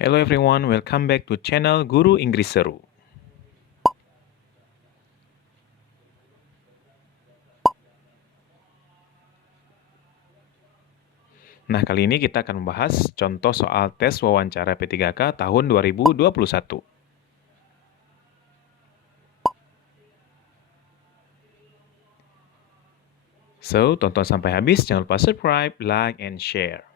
Hello everyone, welcome back to channel Guru Inggris Seru. Nah, kali ini kita akan membahas contoh soal tes wawancara P3K tahun 2021. So, tonton sampai habis, jangan lupa subscribe, like, and share.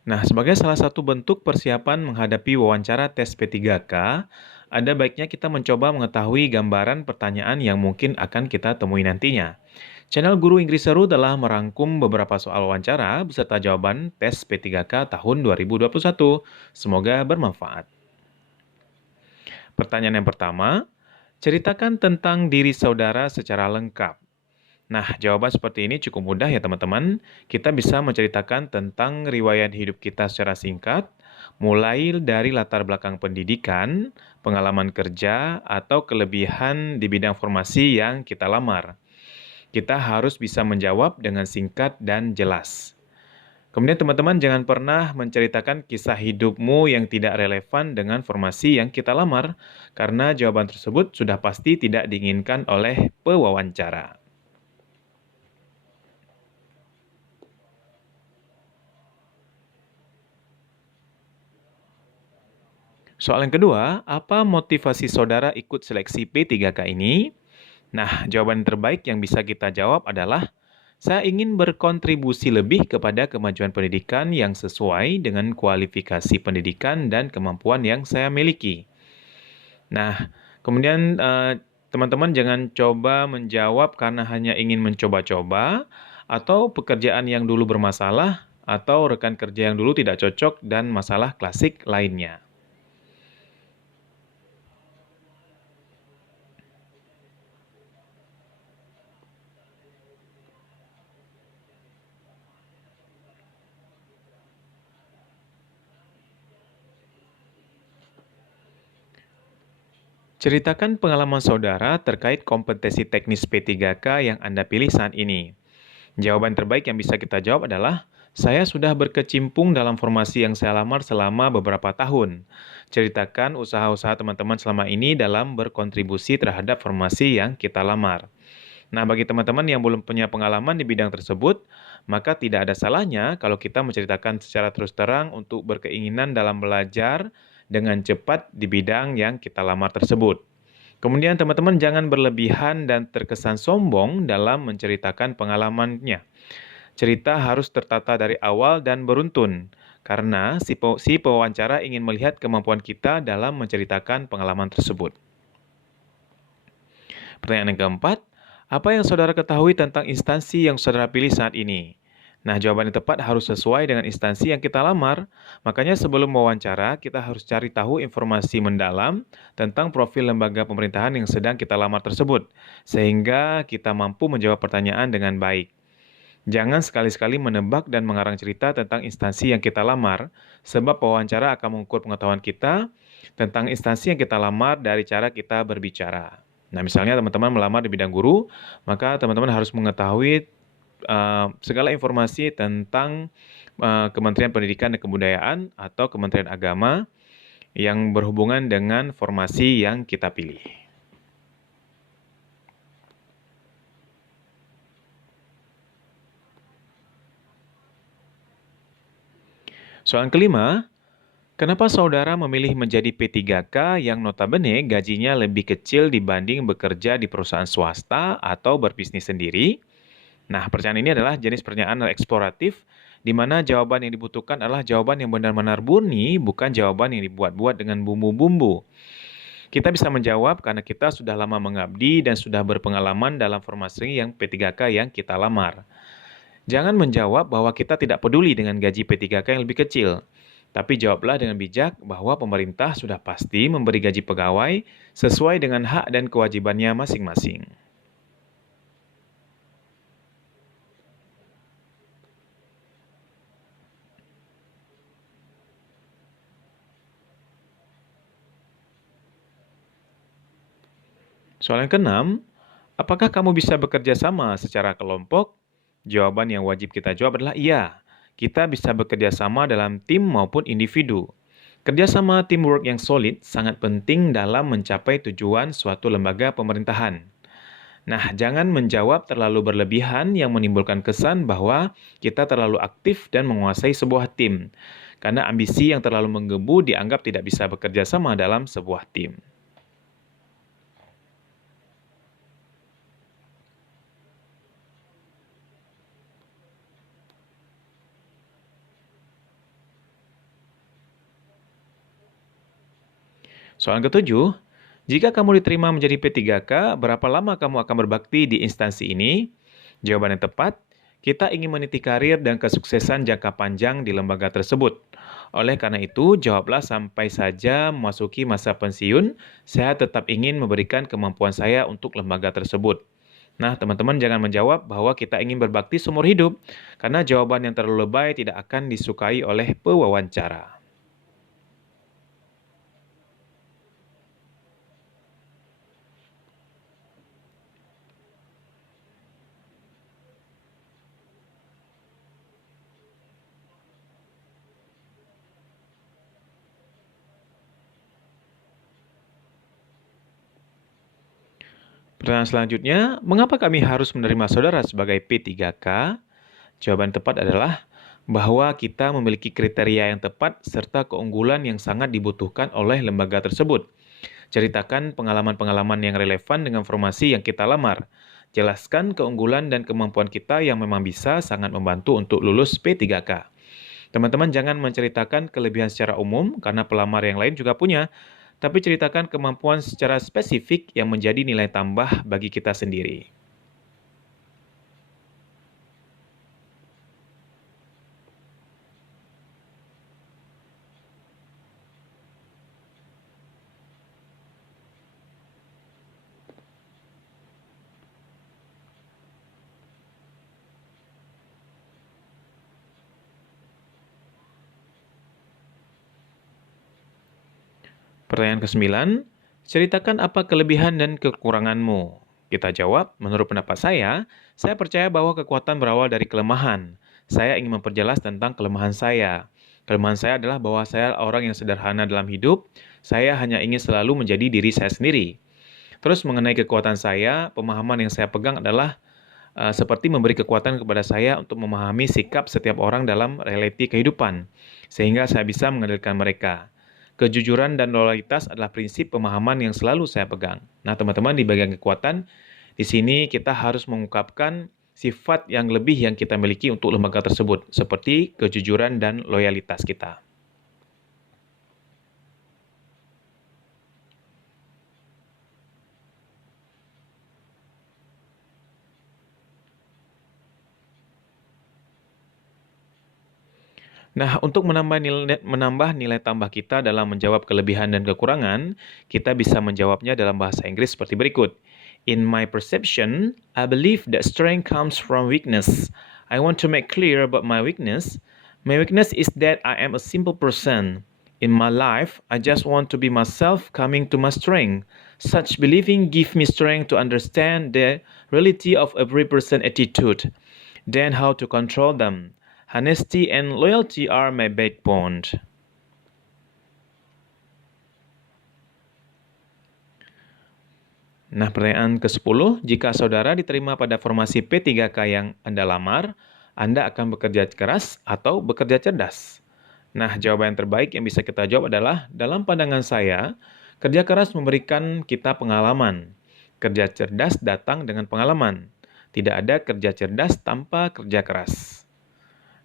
Nah, sebagai salah satu bentuk persiapan menghadapi wawancara tes P3K, ada baiknya kita mencoba mengetahui gambaran pertanyaan yang mungkin akan kita temui nantinya. Channel Guru Inggris Seru telah merangkum beberapa soal wawancara beserta jawaban tes P3K tahun 2021. Semoga bermanfaat. Pertanyaan yang pertama, ceritakan tentang diri saudara secara lengkap. Nah, jawaban seperti ini cukup mudah ya teman-teman. Kita bisa menceritakan tentang riwayat hidup kita secara singkat, mulai dari latar belakang pendidikan, pengalaman kerja, atau kelebihan di bidang formasi yang kita lamar. Kita harus bisa menjawab dengan singkat dan jelas. Kemudian teman-teman jangan pernah menceritakan kisah hidupmu yang tidak relevan dengan formasi yang kita lamar, karena jawaban tersebut sudah pasti tidak diinginkan oleh pewawancara. Soal yang kedua, apa motivasi saudara ikut seleksi P3K ini? Nah, jawaban terbaik yang bisa kita jawab adalah, saya ingin berkontribusi lebih kepada kemajuan pendidikan yang sesuai dengan kualifikasi pendidikan dan kemampuan yang saya miliki. Nah, kemudian teman-teman jangan coba menjawab karena hanya ingin mencoba-coba, atau pekerjaan yang dulu bermasalah, atau rekan kerja yang dulu tidak cocok, dan masalah klasik lainnya. Ceritakan pengalaman saudara terkait kompetensi teknis P3K yang Anda pilih saat ini. Jawaban terbaik yang bisa kita jawab adalah, saya sudah berkecimpung dalam formasi yang saya lamar selama beberapa tahun. Ceritakan usaha-usaha teman-teman selama ini dalam berkontribusi terhadap formasi yang kita lamar. Nah, bagi teman-teman yang belum punya pengalaman di bidang tersebut, maka tidak ada salahnya kalau kita menceritakan secara terus terang untuk berkeinginan dalam belajar dengan cepat di bidang yang kita lamar tersebut. Kemudian teman-teman jangan berlebihan dan terkesan sombong dalam menceritakan pengalamannya. Cerita harus tertata dari awal dan beruntun, karena si pewawancara ingin melihat kemampuan kita dalam menceritakan pengalaman tersebut. Pertanyaan yang keempat, apa yang saudara ketahui tentang instansi yang saudara pilih saat ini? Nah, jawaban yang tepat harus sesuai dengan instansi yang kita lamar. Makanya sebelum wawancara, kita harus cari tahu informasi mendalam tentang profil lembaga pemerintahan yang sedang kita lamar tersebut, sehingga kita mampu menjawab pertanyaan dengan baik. Jangan sekali-sekali menebak dan mengarang cerita tentang instansi yang kita lamar, sebab wawancara akan mengukur pengetahuan kita tentang instansi yang kita lamar dari cara kita berbicara. Nah, misalnya teman-teman melamar di bidang guru, maka teman-teman harus mengetahui segala informasi tentang Kementerian Pendidikan dan Kebudayaan atau Kementerian Agama yang berhubungan dengan formasi yang kita pilih. Soal kelima, kenapa saudara memilih menjadi P3K yang notabene gajinya lebih kecil dibanding bekerja di perusahaan swasta atau berbisnis sendiri? Nah, pertanyaan ini adalah jenis pertanyaan eksploratif, di mana jawaban yang dibutuhkan adalah jawaban yang benar-benar murni, bukan jawaban yang dibuat-buat dengan bumbu-bumbu. Kita bisa menjawab karena kita sudah lama mengabdi dan sudah berpengalaman dalam formasi yang P3K yang kita lamar. Jangan menjawab bahwa kita tidak peduli dengan gaji P3K yang lebih kecil. Tapi jawablah dengan bijak bahwa pemerintah sudah pasti memberi gaji pegawai sesuai dengan hak dan kewajibannya masing-masing. Soal yang keenam, Apakah kamu bisa bekerja sama secara kelompok? Jawaban yang wajib kita jawab adalah iya. Kita bisa bekerja sama dalam tim maupun individu. Kerjasama teamwork yang solid sangat penting dalam mencapai tujuan suatu lembaga pemerintahan. Nah, jangan menjawab terlalu berlebihan yang menimbulkan kesan bahwa kita terlalu aktif dan menguasai sebuah tim. Karena ambisi yang terlalu menggebu dianggap tidak bisa bekerja sama dalam sebuah tim. Soal ketujuh, jika kamu diterima menjadi P3K, berapa lama kamu akan berbakti di instansi ini? Jawaban yang tepat, kita ingin meniti karir dan kesuksesan jangka panjang di lembaga tersebut. Oleh karena itu, jawablah sampai saja memasuki masa pensiun, saya tetap ingin memberikan kemampuan saya untuk lembaga tersebut. Nah, teman-teman jangan menjawab bahwa kita ingin berbakti seumur hidup, karena jawaban yang terlalu lebay tidak akan disukai oleh pewawancara. Pertanyaan selanjutnya, mengapa kami harus menerima saudara sebagai P3K? Jawaban tepat adalah bahwa kita memiliki kriteria yang tepat serta keunggulan yang sangat dibutuhkan oleh lembaga tersebut. Ceritakan pengalaman-pengalaman yang relevan dengan formasi yang kita lamar. Jelaskan keunggulan dan kemampuan kita yang memang bisa sangat membantu untuk lulus P3K. Teman-teman jangan menceritakan kelebihan secara umum karena pelamar yang lain juga punya, tapi ceritakan kemampuan secara spesifik yang menjadi nilai tambah bagi kita sendiri. Pertanyaan ke-9, ceritakan apa kelebihan dan kekuranganmu. Kita jawab, menurut pendapat saya percaya bahwa kekuatan berawal dari kelemahan. Saya ingin memperjelas tentang kelemahan saya. Kelemahan saya adalah bahwa saya orang yang sederhana dalam hidup, saya hanya ingin selalu menjadi diri saya sendiri. Terus mengenai kekuatan saya, pemahaman yang saya pegang adalah seperti memberi kekuatan kepada saya untuk memahami sikap setiap orang dalam realiti kehidupan, sehingga saya bisa mengendalikan mereka. Kejujuran dan loyalitas adalah prinsip pemahaman yang selalu saya pegang. Nah, teman-teman, di bagian kekuatan, di sini kita harus mengungkapkan sifat yang lebih yang kita miliki untuk lembaga tersebut, seperti kejujuran dan loyalitas kita. Nah, untuk menambah nilai tambah kita dalam menjawab kelebihan dan kekurangan, kita bisa menjawabnya dalam bahasa Inggris seperti berikut. In my perception, I believe that strength comes from weakness. I want to make clear about my weakness. My weakness is that I am a simple person. In my life, I just want to be myself coming to my strength. Such believing give me strength to understand the reality of every person's attitude, then how to control them. Honesty and loyalty are my backbone. Nah, pertanyaan ke-10, jika saudara diterima pada formasi P3K yang Anda lamar, Anda akan bekerja keras atau bekerja cerdas? Nah, jawaban yang terbaik yang bisa kita jawab adalah, dalam pandangan saya, kerja keras memberikan kita pengalaman. Kerja cerdas datang dengan pengalaman. Tidak ada kerja cerdas tanpa kerja keras.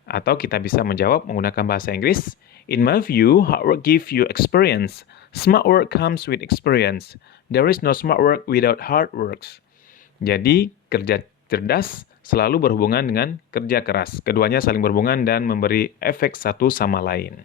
Atau kita bisa menjawab menggunakan bahasa Inggris. In my view, hard work gives you experience. Smart work comes with experience. There is no smart work without hard work. Jadi, kerja cerdas selalu berhubungan dengan kerja keras. Keduanya saling berhubungan dan memberi efek satu sama lain.